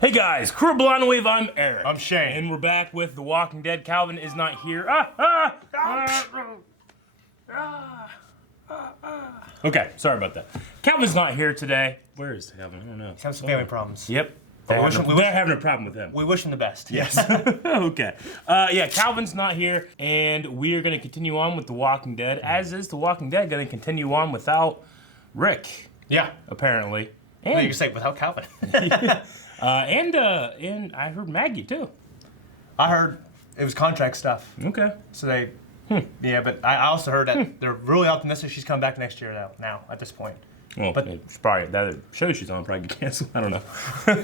Hey guys, Crew Blonde Wave, I'm Eric. I'm Shane. And we're back with The Walking Dead. Calvin is not here. Okay, sorry about that. Calvin's not here today. Where is Calvin? I don't know. He's having some family problems. Yep. They're having a problem with him. We wish him the best. Yes. Okay. Yeah, Calvin's not here, and we are going to continue on with The Walking Dead, as is The Walking Dead going to continue on without Rick. Yeah. Apparently. And what do you say without Calvin? And I heard Maggie too. I heard it was contract stuff. Okay. So they, yeah, but I also heard that they're really optimistic she's coming back next year now at this point. Well, but it's probably that show she's on probably get canceled. I don't know.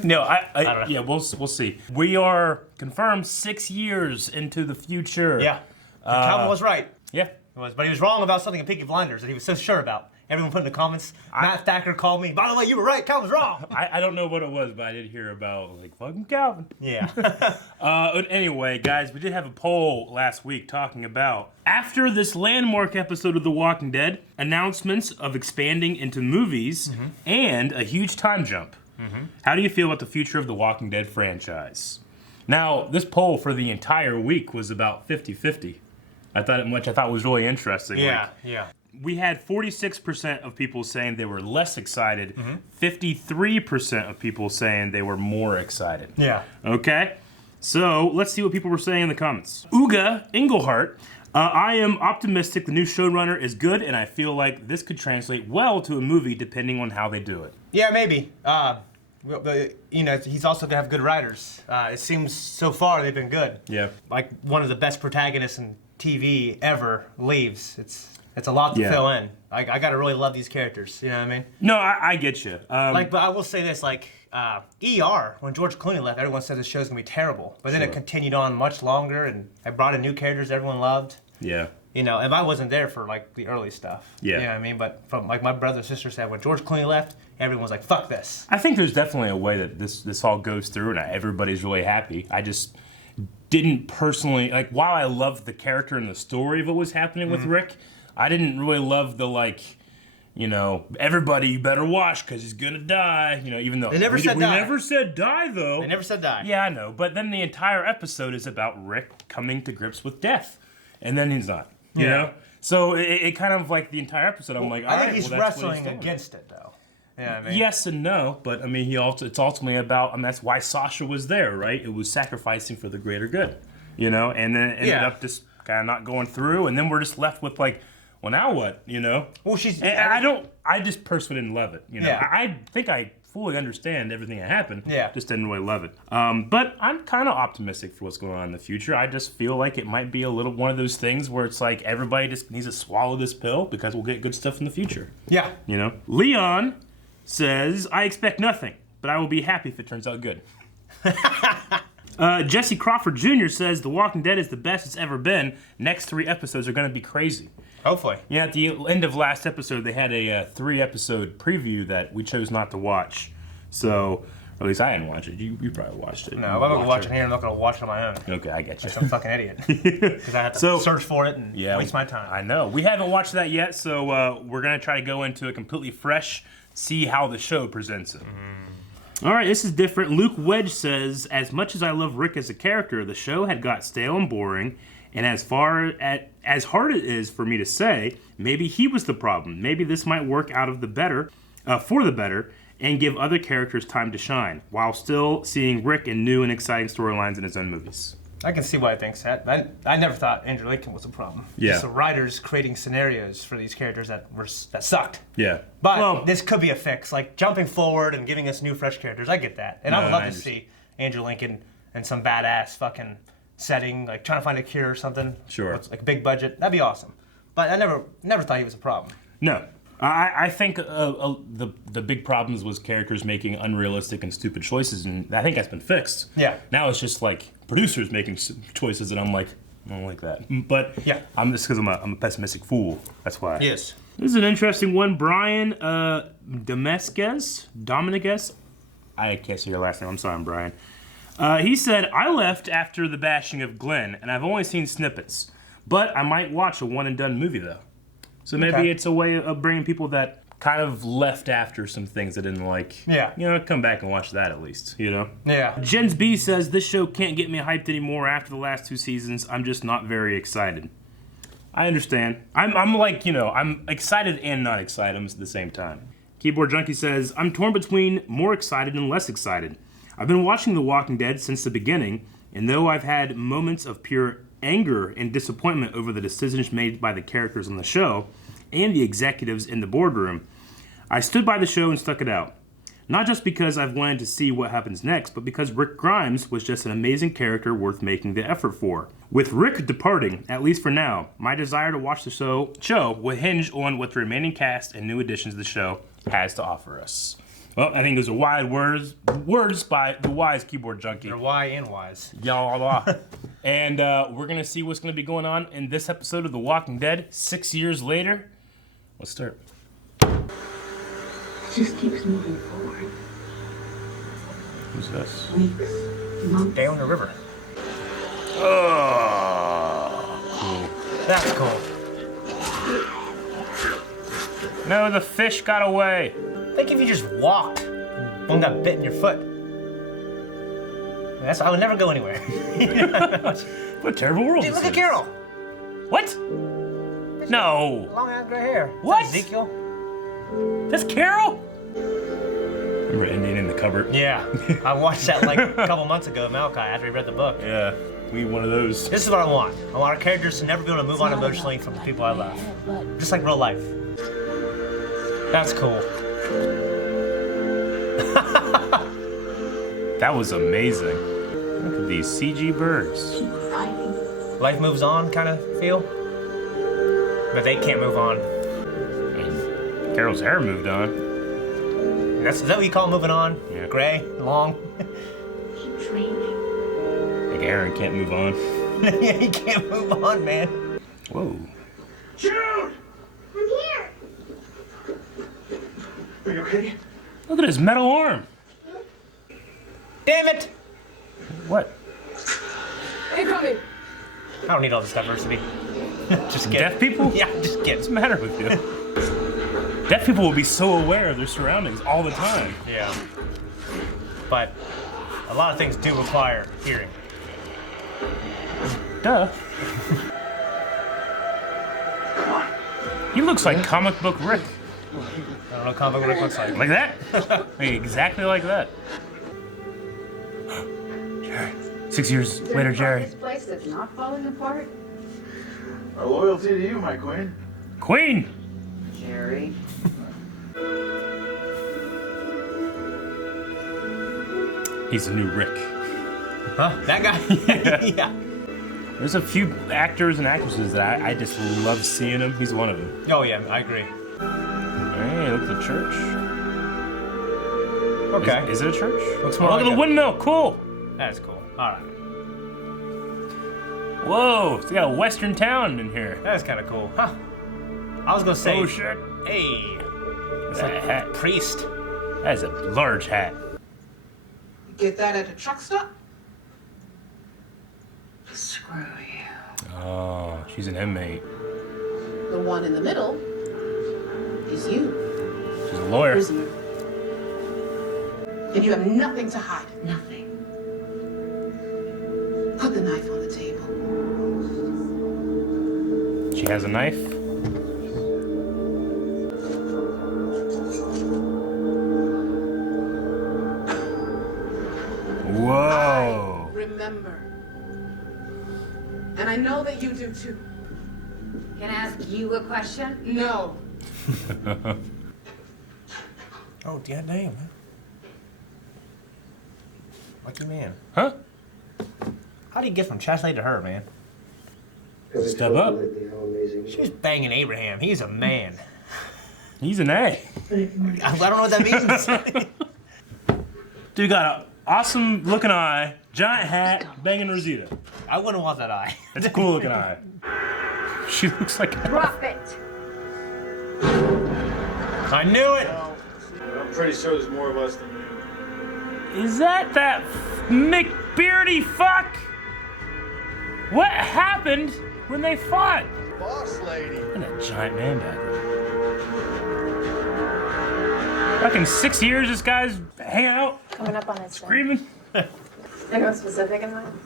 No, I don't know. Yeah, we'll see. We are confirmed 6 years into the future. Yeah. Calvin was right. Yeah. He was, but he was wrong about something in Peaky Blinders that he was so sure about. Everyone put in the comments. Matt Thacker called me. By the way, you were right. Calvin's wrong. I don't know what it was, but I did hear about like fucking Calvin. Yeah. Anyway, guys, we did have a poll last week talking about after this landmark episode of The Walking Dead, announcements of expanding into movies and a huge time jump. How do you feel about the future of The Walking Dead franchise? Now, this poll for the entire week was about 50-50. I thought was really interesting. Yeah, yeah. We had 46% of people saying they were less excited, 53% of people saying they were more excited. Yeah. Okay? So, let's see what people were saying in the comments. Uga Englehart, I am optimistic the new showrunner is good, and I feel like this could translate well to a movie depending on how they do it. Yeah, maybe. He's also going to have good writers. It seems so far they've been good. Yeah. Like one of the best protagonists in TV ever leaves. It's a lot to fill in. I gotta really love these characters. You know what I mean? No, I get you. But I will say this: ER, when George Clooney left, everyone said this show's gonna be terrible. But then it continued on much longer, and I brought in new characters everyone loved. Yeah. You know, and I wasn't there for like the early stuff. Yeah. You know what I mean? But from like my brother and sister said, when George Clooney left, everyone was like, "Fuck this." I think there's definitely a way that this all goes through, and everybody's really happy. I just didn't personally like. While I loved the character and the story of what was happening with Rick, I didn't really love the everybody you better watch because he's gonna die. Even though they never said die. We never said die though. They never said die. Yeah, I know. But then the entire episode is about Rick coming to grips with death, and then he's not. You know. So it kind of like the entire episode. I'm like, all right, I think he's wrestling against it though. Yeah, I mean. Yes and no, but I mean, it's ultimately about, that's why Sasha was there, right? It was sacrificing for the greater good, and then it ended up just kind of not going through, and then we're just left with like, well, now what, Well, I just personally didn't love it, Yeah. I think I fully understand everything that happened, Yeah. just didn't really love it. But I'm kind of optimistic for what's going on in the future. I just feel like it might be a little one of those things where it's like everybody just needs to swallow this pill because we'll get good stuff in the future. Yeah. Leon says, I expect nothing, but I will be happy if it turns out good. Jesse Crawford Jr. says, The Walking Dead is the best it's ever been. Next 3 episodes are going to be crazy. Hopefully. Yeah, at the end of last episode, they had a 3-episode preview that we chose not to watch. So, or at least I didn't watch it. You probably watched it. No, if I'm going to watch it here, I'm not going to watch it on my own. Okay, I get you. I'm a fucking idiot. Because I have to search for it and waste my time. I know. We haven't watched that yet, so we're going to try to go into it completely fresh, see how the show presents it. All right, this is different. Luke Wedge says, as much as I love Rick as a character, the show had got stale and boring, and as hard it is for me to say, maybe he was the problem. Maybe this might work out of for the better, and give other characters time to shine, while still seeing Rick in new and exciting storylines in his own movies. I can see why I think that. I never thought Andrew Lincoln was a problem. Yeah. Just the writers creating scenarios for these characters that sucked. Yeah. But this could be a fix, like jumping forward and giving us new, fresh characters. I get that. And I would love to see Andrew Lincoln in some badass fucking setting, like trying to find a cure or something. Sure. With, like a big budget. That'd be awesome. But I never thought he was a problem. No. I think the big problems was characters making unrealistic and stupid choices, and I think that's been fixed. Yeah. Now it's just like producers making choices, and I'm like, I don't like that. But yeah, I'm just because I'm a pessimistic fool. That's why. Yes. This is an interesting one. Brian Dominguez. I can't say your last name. I'm sorry, Brian. He said, I left after the bashing of Glenn, and I've only seen snippets. But I might watch a one-and-done movie, though. So maybe it's a way of bringing people that kind of left after some things I didn't like. Yeah. You know, come back and watch that at least, you know? Yeah. Jens B says, this show can't get me hyped anymore after the last 2 seasons. I'm just not very excited. I understand. I'm like, you know, I'm excited and not excited at the same time. Keyboard Junkie says, I'm torn between more excited and less excited. I've been watching The Walking Dead since the beginning, and though I've had moments of pure anger and disappointment over the decisions made by the characters on the show and the executives in the boardroom, I stood by the show and stuck it out. Not just because I've wanted to see what happens next, but because Rick Grimes was just an amazing character worth making the effort for. With Rick departing, at least for now, my desire to watch the show will hinge on what the remaining cast and new additions to the show has to offer us. Well, I think those are wise words by the wise Keyboard Junkie. They're why and wise. Y'all. And we're going to see what's going to be going on in this episode of The Walking Dead 6 years later. Let's start. Just keeps moving forward. Who's this? Weeks, months. Down the river. Oh, cool. That's cool. No, the fish got away. Think if you just walked, one got bit in your foot. I would never go anywhere. What a terrible world Dude, this look at is. Carol. What? No. Long ass gray hair. What? Is that Ezekiel? That's Carol? Remember Indian in the cupboard? Yeah. I watched that like a couple months ago, Malachi, after we read the book. Yeah, we need one of those. This is what I want. I want our characters to never be able to move on emotionally from the people I love. Just like real life. That's cool. That was amazing. Look at these CG birds. Keep fighting. Life moves on kind of feel. But they can't move on. And Carol's hair moved on. Is that what you call moving on? Yeah. Gray, long. Keep dreaming. Like Aaron can't move on. Yeah, you can't move on, man. Whoa. Jude! I'm here. Are you okay? Look at his metal arm. Damn it! What? Incoming. I don't need all this diversity. Just kidding. Deaf people? Yeah, just kidding. What's the matter with you? Deaf people will be so aware of their surroundings all the time. Yeah. But a lot of things do require hearing. Duh. Come on. He looks like comic book Rick. I don't know what comic book looks like. Like that? Like exactly like that. Jerry. 6 years later, Jerry. This place that's not falling apart. Our loyalty to you, my queen. Queen! Jerry. He's a new Rick. Huh? That guy? Yeah. There's a few actors and actresses that I just love seeing him. He's one of them. Oh, yeah, I agree. Hey, look at the church. Okay. Is it a church? Looks Oh, more look like at the windmill. Cool. That's cool. All right. Whoa, they got a western town in here. That's kind of cool. Huh. I was going to say, Oh, shit. hey, What's that hat? priest. That is a large hat. Get that at a truck stop? Screw you. Oh, she's an inmate. The one in the middle is you, She's a lawyer. prisoner. And you have nothing to hide. Nothing. Put the knife on the table. She has a knife. Whoa. Remember. And I know that you do too. Can I ask you a question? No. Oh, damn name, huh? Lucky man. Huh? How do you get from Chastity to her, man? Step up. She was banging Abraham. He's a man. He's an A. I don't know what that means. Dude got an awesome looking eye, giant hat, banging Rosita. I wouldn't want that eye. That's a cool looking eye. She looks like Drop it! I knew it! I'm pretty sure there's more of us than you. Is that McBeardy fuck? What happened when they fought? Boss lady. And that giant man back there. Fucking 6 years this guy's hanging out, Coming up on his screaming. Anyone specific in mind?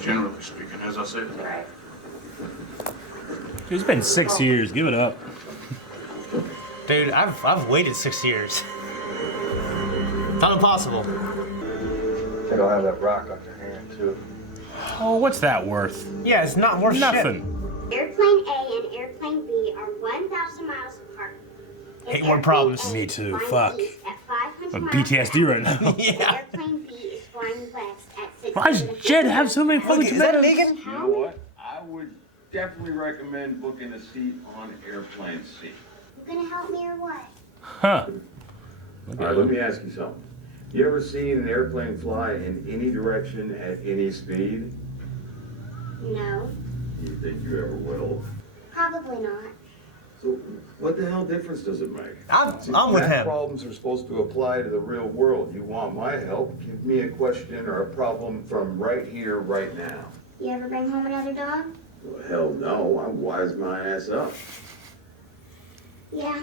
Generally speaking, as I said. Right. It's been 6 years. Give it up. Dude, I've waited 6 years. Not impossible. I think I'll have that rock on your hand, too. Oh, what's that worth? Yeah, it's not worth Nothing. Airplane A and Airplane B are 1,000 miles apart. Hate word problems. Me too, fuck. I'm I'm PTSD right now. Yeah. Airplane B is flying west at 6. Why does Jed have so many fucking Is that tomatoes? Megan? You know what? I would definitely recommend booking a seat on Airplane C. You gonna help me or what? Huh. All right, let me ask you something. You ever seen an airplane fly in any direction at any speed? No, Do you think you ever will? probably not. So what the hell difference does it make? I'm with Math him. problems are supposed to apply to the real world. You want my help? Give me a question or a problem from right here, right now. You ever bring home another dog? Well, hell no. I wise my ass up. Yeah.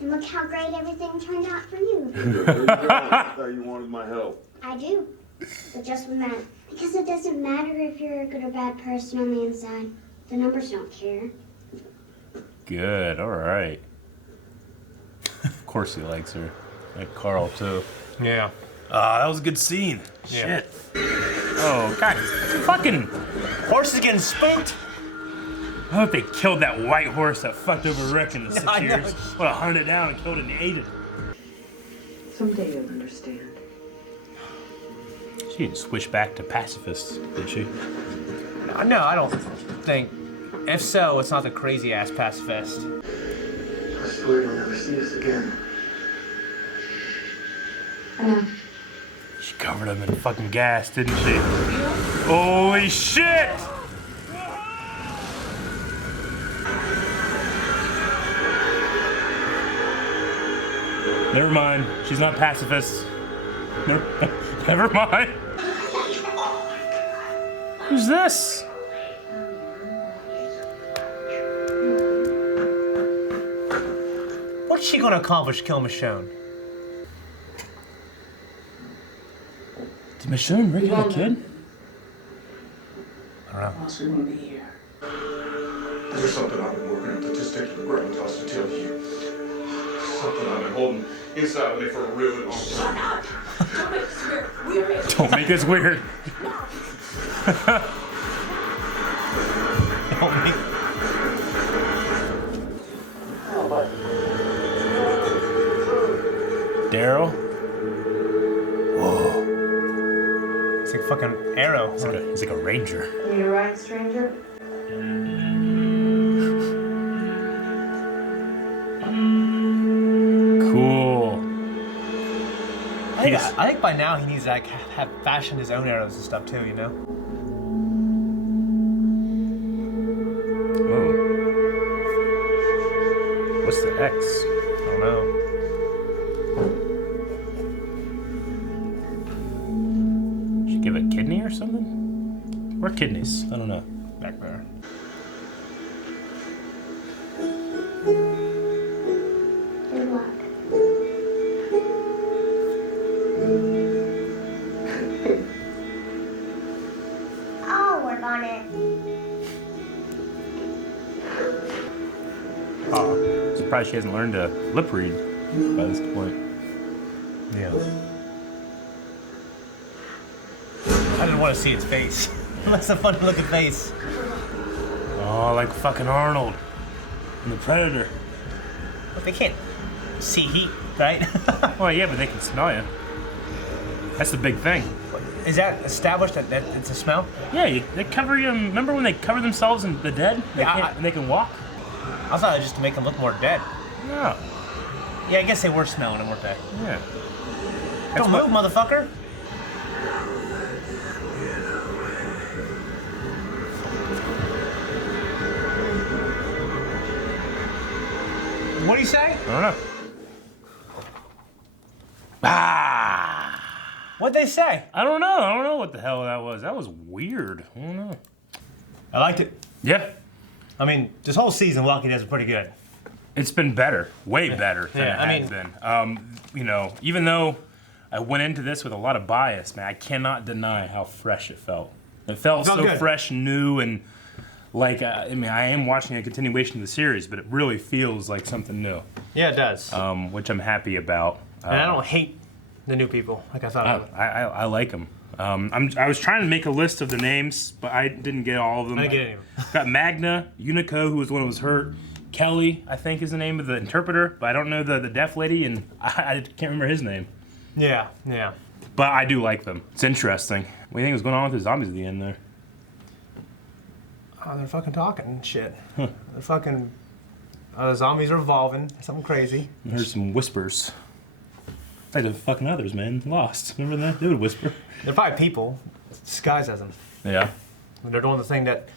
And look how great everything turned out for you. I thought you wanted my help. I do. But just with that. Because it doesn't matter if you're a good or bad person on the inside. The numbers don't care. Good, alright. Of course he likes her. Like Carl, too. Yeah. That was a good scene. Yeah. Shit. Oh, God. Fucking. Horse is getting spooked. I hope they killed that white horse that fucked over Rick in the 6 I know. years. Would have hunted it down and killed it and ate it. Someday you'll understand. She didn't switch back to pacifist, did she? No, I don't think. If so, it's not the crazy ass pacifist. I swear you'll never see us again. I know. She covered him in fucking gas, didn't she? Holy shit! Never mind. She's not pacifist. Never mind. Who's this? What's she gonna accomplish, kill Michonne? Did Michonne Rick have a kid? Else we won't be here. There's something I've been working at the testicular ground toss to tell you. Something I've been holding inside of me for a really long time. Don't make this weird. We are it. Don't make this weird. Don't make. Daryl? Whoa. It's like fucking Arrow. He's like a ranger. Need a ride, stranger? Cool. I think by now he needs to like have fashioned his own arrows and stuff too, you know? Whoa. What's the X? I don't know. Should give it a kidney or something? Or kidneys? I don't know. Back there. Good luck. I'll work on it. Surprised she hasn't learned to lip read by this point. Yeah. I didn't want to see its face. That's a funny looking face. Oh, like fucking Arnold and the Predator. But they can't see heat, right? Well, yeah, but they can smell you. That's the big thing. Is that established that it's a smell? Yeah, they cover you. Remember when they cover themselves in the dead? And they can walk? I thought it was just to make them look more dead. No. Yeah, I guess they were smelling them, weren't they? Yeah. Don't move, motherfucker. What do you say? I don't know. Ah! What'd they say? I don't know. I don't know what the hell that was. That was weird. I don't know. I liked it. Yeah. I mean, this whole season, Walking Dead is pretty good. It's been better, way better than it has been. You know, even though I went into this with a lot of bias, man, I cannot deny how fresh it felt. It felt so good. fresh, new, and like, I mean, I am watching a continuation of the series, but it really feels like something new. Yeah, it does. Which I'm happy about. And I don't hate the new people like I thought I would. I like them. I was trying to make a list of the names, but I didn't get all of them. I didn't get any of them. Got Magna, Unico, who was the one who was hurt. Kelly, I think is the name of the interpreter, but I don't know the deaf lady, and I can't remember his name. Yeah. But I do like them. It's interesting. What do you think was going on with the zombies at the end there? Oh, they're fucking talking and shit. They're fucking... the zombies are evolving. Something crazy. I heard some whispers. Like the fucking others, man. Lost. Remember that? They would whisper. They're probably people disguised as them. Yeah. And they're doing the thing that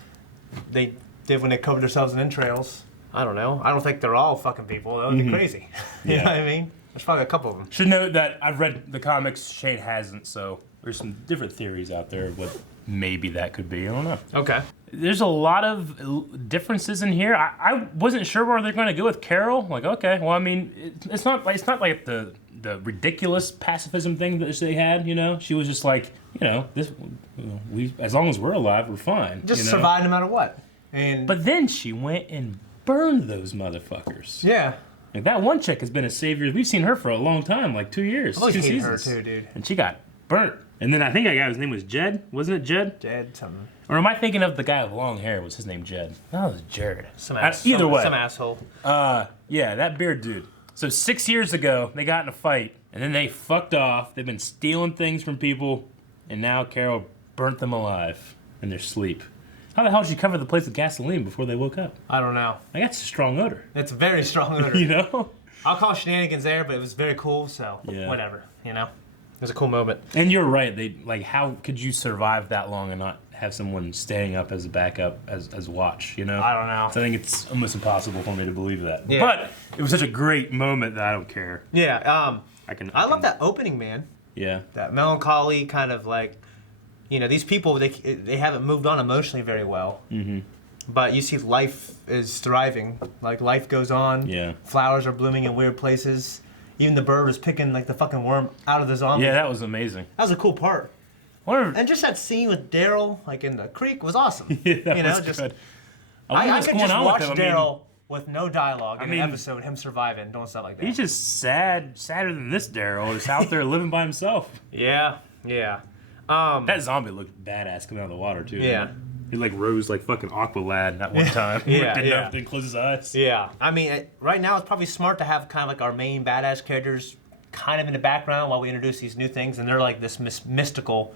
they did when they covered themselves in entrails. I don't know. I don't think they're all fucking people. That would be crazy. You know what I mean? There's probably a couple of them. Should note that I've read the comics, Shane hasn't, so there's some different theories out there of what maybe that could be. I don't know. Okay. There's a lot of differences in here. I wasn't sure where they're going to go with Carol. Like, okay, well, I mean, it's not like the ridiculous pacifism thing that they had. You know, she was just like, you know, we as long as we're alive, we're fine. Just you know? survive no matter what. But then she went and burned those motherfuckers. Yeah. Like that one chick has been a savior. We've seen her for a long time, like 2 years. I've always 2 hated her seasons. too, dude. And she got burnt. And then I think that guy, his name was Jed. Wasn't it Jed? Jed something. Or am I thinking of the guy with long hair? Was his name Jed? No, it was Jared. Either way. Some asshole. Yeah, that beard dude. So 6 years ago, they got in a fight, and then they fucked off. They've been stealing things from people, and now Carol burnt them alive in their sleep. How the hell did she cover the place with gasoline before they woke up? I don't know. Like, that's a strong odor. It's a very strong odor. You know? I'll call shenanigans there, but it was very cool, so whatever, you know? It was a cool moment. And you're right. How could you survive that long and not have someone staying up as a backup, as watch, you know? I don't know. So I think it's almost impossible for me to believe that. Yeah. But it was such a great moment that I don't care. Yeah, I love that opening, man. Yeah. That melancholy kind of like, you know, these people, they haven't moved on emotionally very well. Mm-hmm. But you see life is thriving. Like, life goes on. Yeah. Flowers are blooming in weird places. Even the bird was picking, like, the fucking worm out of the zombie. Yeah, that was amazing. That was a cool part. And just that scene with Daryl, like, in the creek was awesome. Yeah, that you know, was just good. I could just watch Daryl with no dialogue in an episode, him surviving, doing stuff like that. He's just sadder than this Daryl. Just out there living by himself. Yeah. That zombie looked badass coming out of the water, too. Yeah. He like rose like fucking Aqualad that one time. Didn't close his eyes. Yeah. I mean, right now it's probably smart to have kind of like our main badass characters kind of in the background while we introduce these new things, and they're like this mystical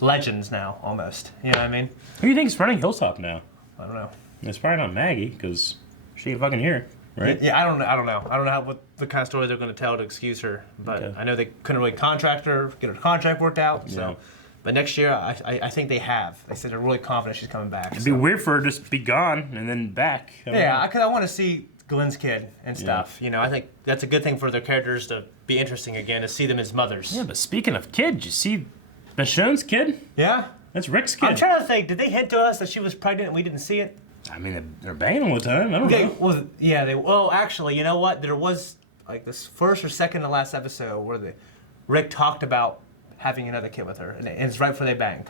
legends now, almost. You know what I mean? Who do you think's running Hilltop now? I don't know. It's probably not Maggie, because she ain't fucking here, right? Yeah, I don't know what the kind of story they're going to tell to excuse her, but I know they couldn't really contract her, get her contract worked out, so... Yeah. But next year, I think they have. They said they're really confident she's coming back. It'd be weird for her to just be gone and then back. Yeah, because I want to see Glenn's kid and stuff. You know, I think that's a good thing for their characters to be interesting again, to see them as mothers. Yeah, but speaking of kids, you see Michonne's kid? Yeah. That's Rick's kid. I'm trying to think, did they hint to us that she was pregnant and we didn't see it? I mean, they're banging all the time. I don't know. Well, actually, you know what? There was, like, this first or second to last episode where Rick talked about having another kid with her, and it's right before they banged.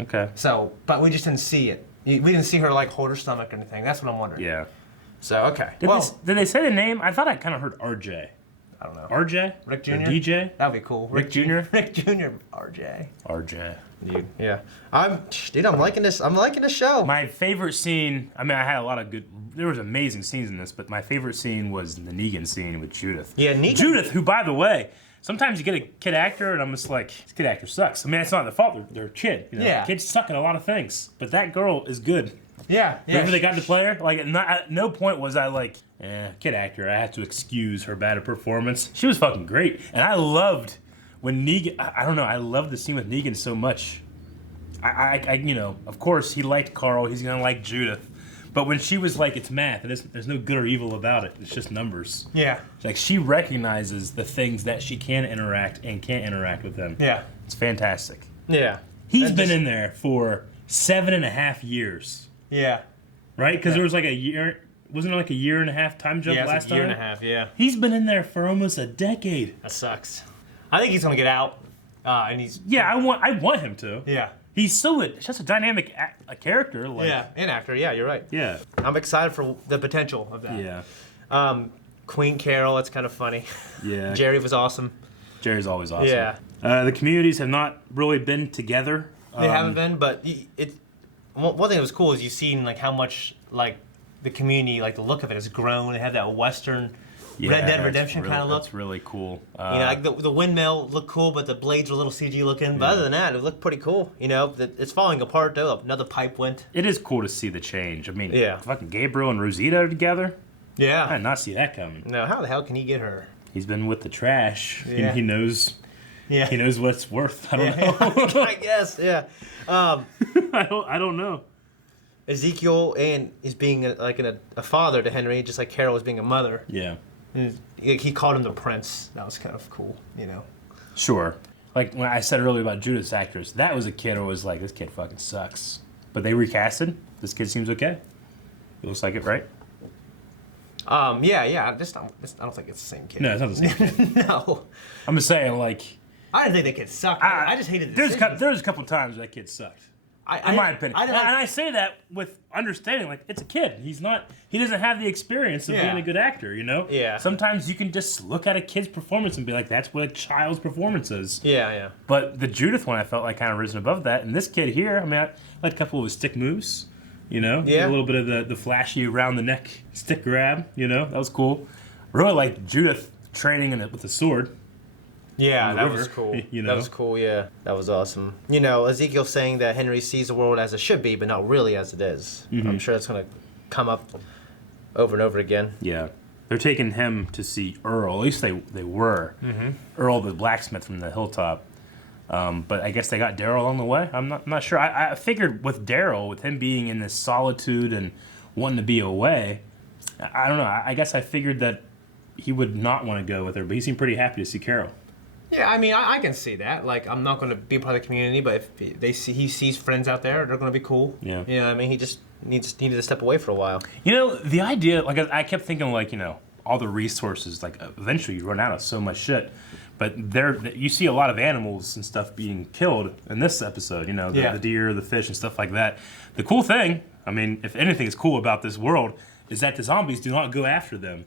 Okay. So, but we just didn't see it. We didn't see her, like, hold her stomach or anything. That's what I'm wondering. Yeah. So, okay. Did they say the name? I thought I kind of heard RJ. I don't know. RJ? Rick Jr.? Or DJ? That'd be cool. Rick Jr.? Rick Jr. RJ. RJ. Dude, yeah. I'm liking this. I'm liking the show. My favorite scene, I mean, I had a lot of there was amazing scenes in this, but my favorite scene was the Negan scene with Judith. Yeah, Negan. Judith, who, by the way, sometimes you get a kid actor, and I'm just like, this kid actor sucks. I mean, it's not their fault. They're a kid. You know? Yeah. Kids suck at a lot of things, but that girl is good. Yeah. Whenever they got to play her, like, at no point was I like, kid actor, I have to excuse her bad performance. She was fucking great. And I loved when Negan, I don't know, I loved the scene with Negan so much. I you know, of course, he liked Carl, he's gonna like Judith. But when she was like, it's math, there's no good or evil about it, it's just numbers. Yeah. Like, she recognizes the things that she can interact and can't interact with them. Yeah. It's fantastic. Yeah. He's been in there for 7.5 years. Yeah. Right? Because there was like a year wasn't it like a 1.5 time jump Yeah, last it's like a time? year and a half, yeah. He's been in there for almost a decade. That sucks. I think he's going to get out. And he's... Yeah, I want him to. Yeah. He's such a dynamic a character. Like, Yeah, an actor. Yeah, you're right. Yeah. I'm excited for the potential of that. Yeah. Queen Carol, that's kind of funny. Yeah. Jerry was awesome. Jerry's always awesome. Yeah. The communities have not really been together. They haven't been, but one thing that was cool is you've seen like how much like the community, like the look of it has grown. They have that Western Red Dead Redemption kind of look. That's really cool. You know, like the windmill looked cool, but the blades were a little CG looking. But other than that, it looked pretty cool. You know, it's falling apart though. Another pipe went. It is cool to see the change. I mean, Yeah. fucking Gabriel and Rosita are together. I Yeah. did not see that coming. No, how the hell can he get her? He's been with the trash. Yeah. He knows. Yeah. He knows what it's worth. I don't know. I guess. Yeah. I don't know. Ezekiel and is being a father to Henry, just like Carol was being a mother. Yeah. And he called him the prince. That was kind of cool, you know. Sure. Like when I said earlier about Judith's actress, that was a kid who was like, this kid fucking sucks. But they recasted. This kid seems okay. It looks like it, right? Yeah. I don't think it's the same kid. No, it's not the same kid. No. I'm just saying, like, I didn't think that kid sucked. I just hated the decisions. There's a couple times that kid sucked. In my opinion. And I say that with understanding, like, it's a kid. He doesn't have the experience of being a good actor, you know? Yeah. Sometimes you can just look at a kid's performance and be like, that's what a child's performance is. Yeah. But the Judith one, I felt like kind of risen above that. And this kid here, I mean, I like a couple of his stick moves, you know? Yeah. A little bit of the flashy around the neck stick grab, you know? That was cool. I really liked Judith training in it with a sword. Yeah, that river, was cool. you know? That was cool, yeah. That was awesome. You know, Ezekiel saying that Henry sees the world as it should be, but not really as it is. Mm-hmm. I'm sure that's going to come up over and over again. Yeah. They're taking him to see Earl. At least they were. Mm-hmm. Earl, the blacksmith from the hilltop. But I guess they got Daryl on the way. I'm not sure. I figured with Daryl, with him being in this solitude and wanting to be away, I don't know. I guess I figured that he would not want to go with her, but he seemed pretty happy to see Carol. Yeah, I mean, I can see that. Like, I'm not going to be part of the community, but if he sees friends out there, they're going to be cool. Yeah. You know, I mean, he just needed to step away for a while. You know, the idea, like, I kept thinking, like, you know, all the resources, like, eventually you run out of so much shit. But you see a lot of animals and stuff being killed in this episode, you know, the deer, the fish, and stuff like that. The cool thing, I mean, if anything is cool about this world, is that the zombies do not go after them.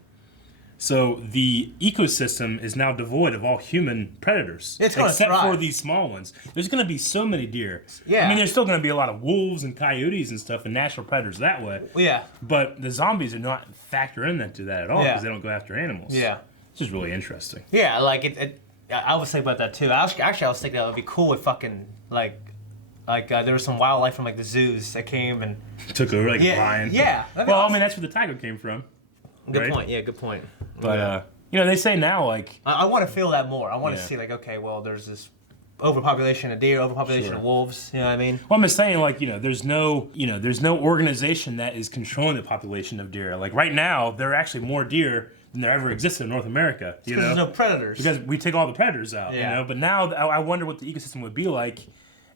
So the ecosystem is now devoid of all human predators, except for these small ones. There's going to be so many deer. Yeah. I mean, there's still going to be a lot of wolves and coyotes and stuff and natural predators that way. Yeah. But the zombies are not factor into that at all because they don't go after animals. Yeah. This is really interesting. Yeah, like I was thinking about that too. I was thinking that would be cool if fucking like there was some wildlife from like the zoos that came and took over like a lion. Yeah. Well, awesome. I mean, that's where the tiger came from. Good point. Yeah, good point. But you know, they say now like I want to feel that more. I want to see like, okay, well, there's this overpopulation of deer, overpopulation of wolves. You know what I mean? Well, I'm just saying, like, you know, there's no organization that is controlling the population of deer. Like right now, there are actually more deer than there ever existed in North America. You know, there's no predators. Because we take all the predators out. Yeah. You know, but now I wonder what the ecosystem would be like.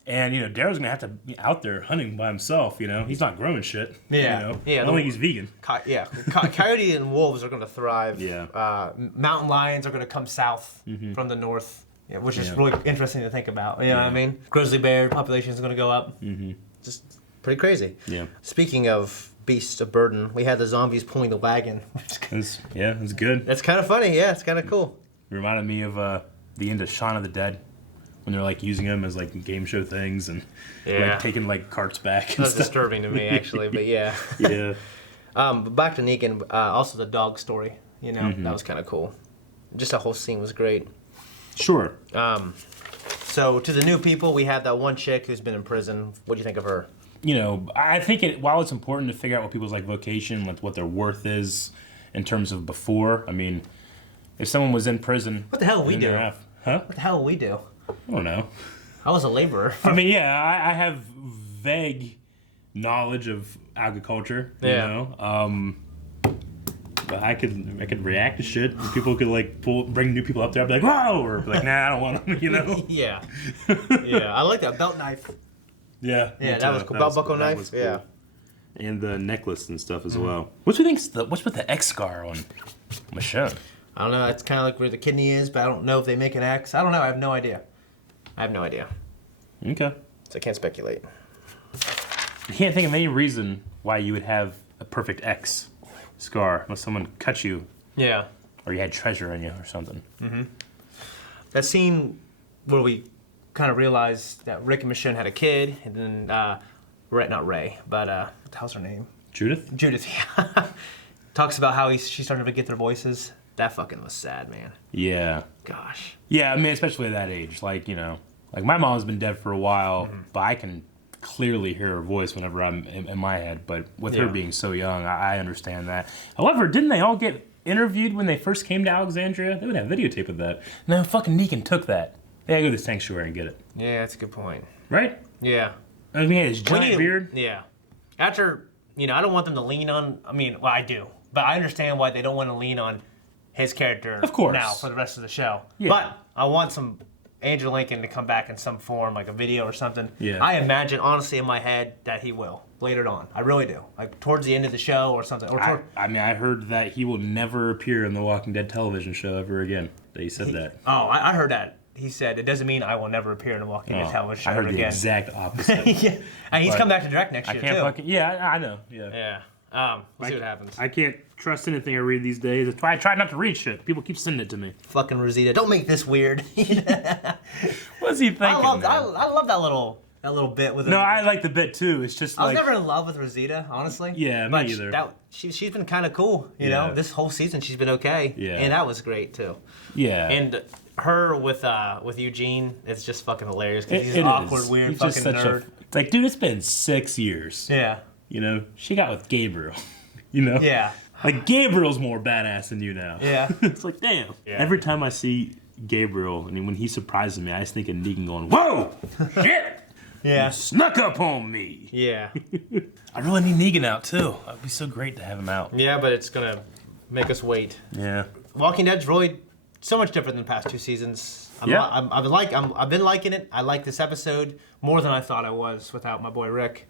And, you know, Daryl's gonna have to be out there hunting by himself, you know? He's not growing shit. Yeah. You know? Yeah. I don't think he's vegan. Coyote and wolves are gonna thrive. Yeah. Mountain lions are gonna come south from the north, which is really interesting to think about. You know what I mean? Grizzly bear population is gonna go up. Mm-hmm. Just pretty crazy. Yeah. Speaking of beasts of burden, we had the zombies pulling the wagon. It's good. That's kind of funny. Yeah, it's kind of cool. It reminded me of the end of Shaun of the Dead. When they're like using them as like game show things and like taking like carts back. That was disturbing to me actually, but yeah. Yeah. But back to Negan, also the dog story. You know, that was kind of cool. Just the whole scene was great. Sure. So to the new people, we have that one chick who's been in prison. What do you think of her? You know, I think while it's important to figure out what people's like vocation, like what their worth is in terms of before. I mean, if someone was in prison, what the hell we do? What the hell we do? I don't know. I was a laborer. I mean, yeah, I have vague knowledge of agriculture, you know. But I could react to shit. And people could like bring new people up there. I'd be like, whoa, or be like, nah, I don't want them, you know. Yeah. I like that belt knife. Yeah. Yeah, that was cool. Belt buckle knife. Cool. Yeah. And the necklace and stuff as well. What's with the X scar on Michonne? I don't know. It's kind of like where the kidney is, but I don't know if they make an X. I don't know. I have no idea. Okay. So I can't speculate. I can't think of any reason why you would have a perfect X scar unless someone cut you. Yeah. Or you had treasure in you or something. Mm-hmm. That scene where we kind of realized that Rick and Michonne had a kid, and then not Ray, but what the hell's her name? Judith? Judith, yeah. Talks about how she's starting to get their voices. That fucking was sad, man. Yeah. Gosh. Yeah, I mean, especially at that age. Like, you know, like my mom's been dead for a while, but I can clearly hear her voice whenever I'm in my head. But with her being so young, I understand that. However, didn't they all get interviewed when they first came to Alexandria? They would have videotape of that. No, fucking Negan took that. They gotta go to the sanctuary and get it. Yeah, that's a good point. Right? Yeah. I mean, he had his giant beard. Yeah. After, you know, I don't want them to lean on, well, I do. But I understand why they don't want to lean on his character of course. Now for the rest of the show. Yeah. But I want some Andrew Lincoln to come back in some form, like a video or something. Yeah. I imagine, honestly, in my head, that he will later on. I really do. Like towards the end of the show or something. Or I heard that he will never appear in the Walking Dead television show ever again. He said that. Oh, I heard that. He said, it doesn't mean I will never appear in a Walking Dead television show ever again. I heard the exact opposite. Yeah. And he's come back to direct next year, too. Yeah, I know. Yeah. Yeah. We'll see what happens. I can't trust anything I read these days. That's why I try not to read shit. People keep sending it to me. Fucking Rosita, don't make this weird. What's he thinking? I love that little bit with. No, I like the bit too. It's just I was never in love with Rosita, honestly. Yeah, me either. She's been kind of cool, you know. This whole season she's been okay. Yeah. And that was great too. Yeah. And her with Eugene, it's just fucking hilarious because he's an awkward, weird fucking nerd. It's like, dude, it's been 6 years. Yeah. You know, she got with Gabriel. You know? Yeah. Like, Gabriel's more badass than you now. Yeah. It's like, damn. Yeah. Every time I see Gabriel, I mean, when he surprises me, I just think of Negan going, whoa! Shit! Yeah. You snuck up on me. Yeah. I really need Negan out, too. It'd be so great to have him out. Yeah, but it's going to make us wait. Yeah. Walking Dead's really so much different than the past 2 seasons. I've been liking it. I like this episode more than I thought I was without my boy Rick.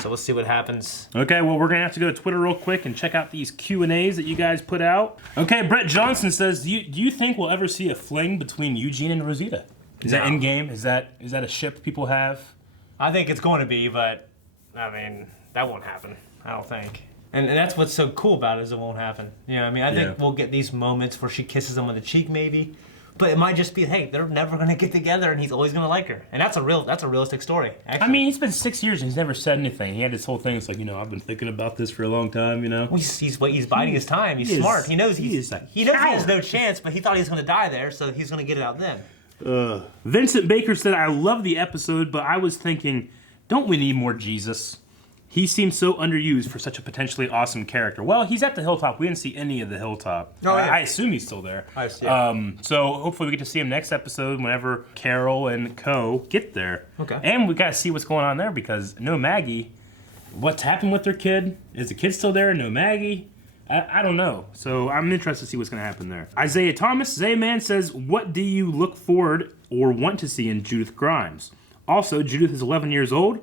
So we'll see what happens. Okay, well, we're going to have to go to Twitter real quick and check out these Q&As that you guys put out. Okay, Brett Johnson says, do you think we'll ever see a fling between Eugene and Rosita? Is that in-game? Is that a ship people have? I think it's going to be, but, I mean, that won't happen. I don't think. And that's what's so cool about it is it won't happen. You know what I mean? I think we'll get these moments where she kisses him on the cheek maybe. But it might just be, hey, they're never gonna get together, and he's always gonna like her, and that's a realistic story. Actually. I mean, it's been 6 years and he's never said anything. He had this whole thing. It's like, you know, I've been thinking about this for a long time. You know, well, he's biding his time. He's smart. He knows he has no chance, but he thought he was gonna die there, so he's gonna get it out then. Vincent Baker said, "I love the episode, but I was thinking, don't we need more Jesus? He seems so underused for such a potentially awesome character." Well, he's at the hilltop. We didn't see any of the hilltop. Oh, yeah. I assume he's still there. I see. So hopefully we get to see him next episode whenever Carol and Co. get there. Okay. And we got to see what's going on there because no Maggie. What's happened with their kid? Is the kid still there? No Maggie? I don't know. So I'm interested to see what's going to happen there. Isaiah Thomas, Zayman says, what do you look forward or want to see in Judith Grimes? Also, Judith is 11 years old.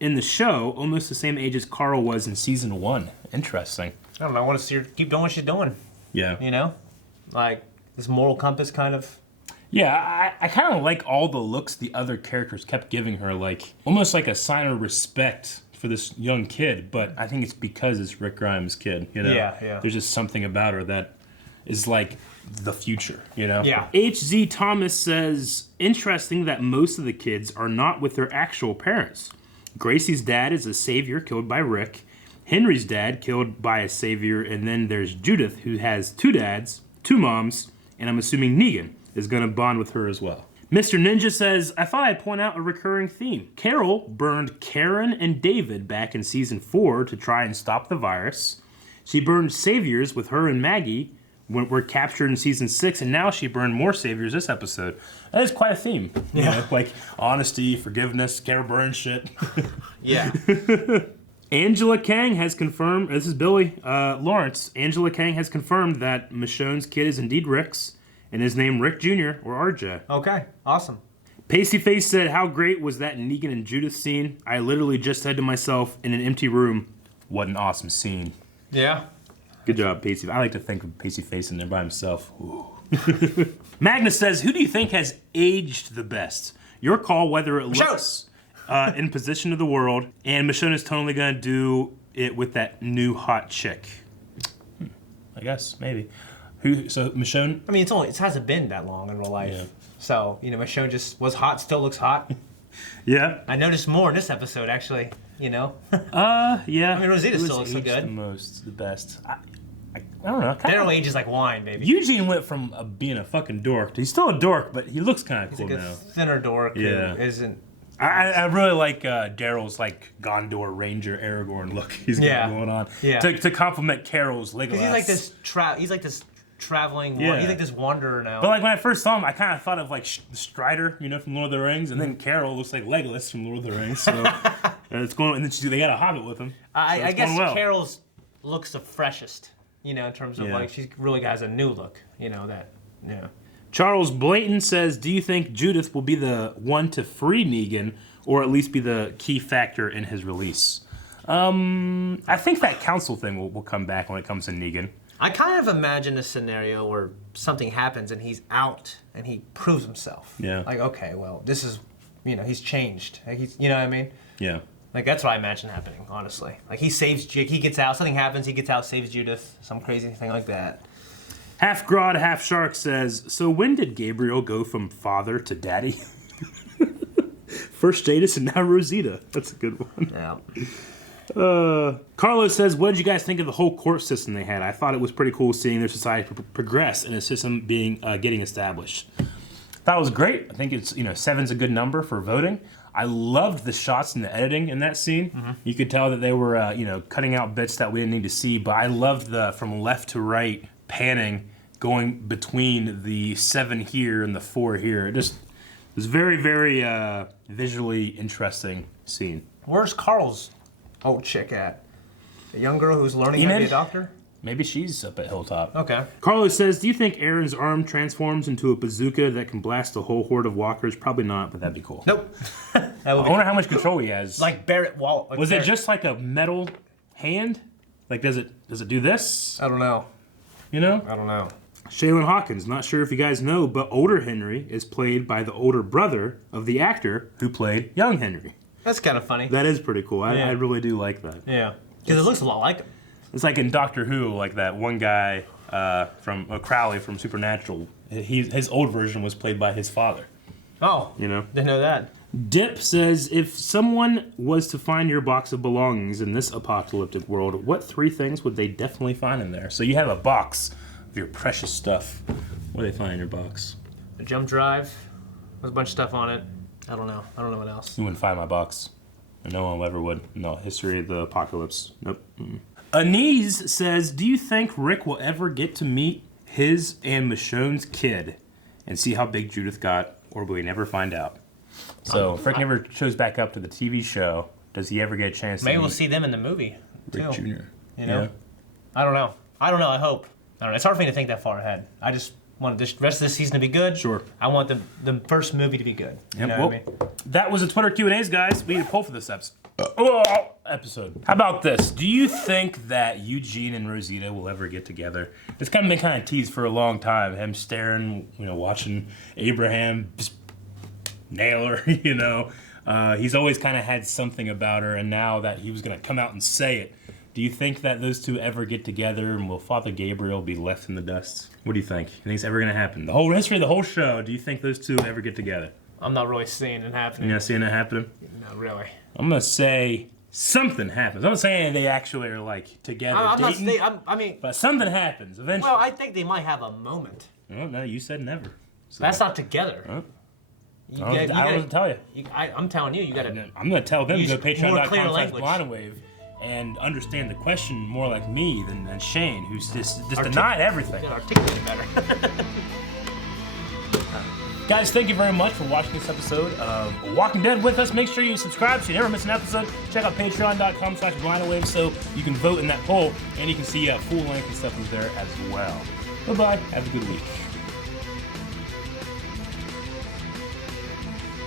In the show, almost the same age as Carl was in season 1. Interesting. I don't know. I want to see her keep doing what she's doing. Yeah. You know? Like, this moral compass kind of. Yeah, I kind of like all the looks the other characters kept giving her, like, almost like a sign of respect for this young kid, but I think it's because it's Rick Grimes' kid, you know? Yeah. There's just something about her that is like the future, you know? Yeah. H.Z. Thomas says, interesting that most of the kids are not with their actual parents. Gracie's dad is a savior killed by Rick. Henry's dad killed by a savior. And then there's Judith, who has 2 dads, 2 moms, and I'm assuming Negan is going to bond with her as well. Mr. Ninja says, I thought I'd point out a recurring theme. Carol burned Karen and David back in season 4 to try and stop the virus. She burned saviors with her and Maggie when were captured in season 6, and now she burned more saviors this episode. That is quite a theme. You know, like honesty, forgiveness, Carol burn shit. Yeah. Angela Kang has confirmed, this is Billy Lawrence, Angela Kang has confirmed that Michonne's kid is indeed Rick's, and is named Rick Jr. or RJ. Okay, awesome. Pasty Face said, how great was that Negan and Judith scene? I literally just said to myself in an empty room, What an awesome scene. Yeah. Good job, Pacey. I like to think of Pacey Face in there by himself. Ooh. Magnus says, who do you think has aged the best? Your call whether it looks in position of the world, and Michonne is totally going to do it with that new hot chick. I guess, maybe. So Michonne? I mean, it hasn't been that long in real life. Yeah. So, you know, Michonne just was hot, still looks hot. Yeah. I noticed more in this episode, actually, you know? Yeah. I mean, Rosita still looks so good. The best. I don't know. Daryl ages like wine, baby. Eugene went from being a fucking dork to he's still a dork, but he looks kind of cool like now. a thinner dork who isn't... I really like Daryl's like Gondor Ranger Aragorn look he's got going on. Yeah. To complement Carol's Legolas. Because he's like this traveling, he's like this wanderer now. But like when I first saw him, I kind of thought of like Strider, you know, from Lord of the Rings, and then Carol looks like Legolas from Lord of the Rings. So it's going, and then they got a Hobbit with him. So I guess Carol's looks the freshest, you know, in terms of like she really has a new look, you know that. Yeah. Charles Blayton says, do you think Judith will be the one to free Negan, or at least be the key factor in his release? I think that council thing will come back when it comes to Negan. I kind of imagine a scenario where something happens and he's out and he proves himself. Yeah. Like, okay, well, this is, you know, he's changed. Like you know what I mean? Yeah. Like, that's what I imagine happening, honestly. Like, he saves Jake, he gets out, something happens, he gets out, saves Judith, some crazy thing like that. Half Grod, Half Shark says, so when did Gabriel go from father to daddy? First Jadis and now Rosita. That's a good one. Yeah. Carlos says, what did you guys think of the whole court system they had? I thought it was pretty cool seeing their society progress and a system being getting established. Thought it was great. I think it's, 7's a good number for voting. I loved the shots and the editing in that scene. Mm-hmm. You could tell that they were, cutting out bits that we didn't need to see, but I loved the from left to right panning going between the 7 here and the 4 here. It was very, very visually interesting scene. Where's Carl's old chick at? A young girl who's learning how to be a doctor? Maybe she's up at Hilltop. Okay. Carlos says, do you think Aaron's arm transforms into a bazooka that can blast a whole horde of walkers? Probably not, but that'd be cool. Nope. I wonder how much control he has. Like Barrett Wall. Like was it just like a metal hand? Like, does it do this? I don't know. You know? I don't know. Shaylin Hawkins, not sure if you guys know, but older Henry is played by the older brother of the actor who played young Henry. That's kind of funny. That is pretty cool. I really do like that. Yeah. Because it looks a lot like him. It's like in Doctor Who, like that one guy from Crowley from Supernatural. His old version was played by his father. Oh. Didn't know that. Dip says, if someone was to find your box of belongings in this apocalyptic world, what 3 things would they definitely find in there? So you have a box of your precious stuff. What do they find in your box? A jump drive. There's a bunch of stuff on it. I don't know what else. You wouldn't find my box. No one ever would. No, history of the apocalypse. Nope. Anise says, do you think Rick will ever get to meet his and Michonne's kid and see how big Judith got, or will he never find out? So, if Rick never shows back up to the TV show, does he ever get a chance to Maybe we'll see them in the movie, Rick too. Jr.? Yeah. I don't know. I hope. I don't know. It's hard for me to think that far ahead. I just want the rest of this season to be good. Sure. I want the first movie to be good. You know what I mean? That was the Twitter Q&As, guys. We need a poll for this episode. How about this? Do you think that Eugene and Rosita will ever get together? It's kind of been teased for a long time. Him staring, watching Abraham just nail her, He's always kind of had something about her, and now that he was going to come out and say it, do you think that those two ever get together, and will Father Gabriel be left in the dust? What do you think? You think it's ever going to happen? The whole history of the whole show, do you think those two ever get together? I'm not really seeing it happening. You're not seeing it happening? Not really. I'm going to say something happens. I'm not saying they actually are, together dating, but something happens eventually. Well, I think they might have a moment. No, you said never. So. That's not together. Huh? I wasn't tell you. I'm telling you, you got to... I'm going to tell them to go patreon.com/blindwave and understand the question more like me than Shane, who's just denied everything. Articulate it better. Guys, thank you very much for watching this episode of Walking Dead with us. Make sure you subscribe so you never miss an episode. Check out patreon.com/blindwave so you can vote in that poll, and you can see full length and stuff is there as well. Bye-bye. Have a good week.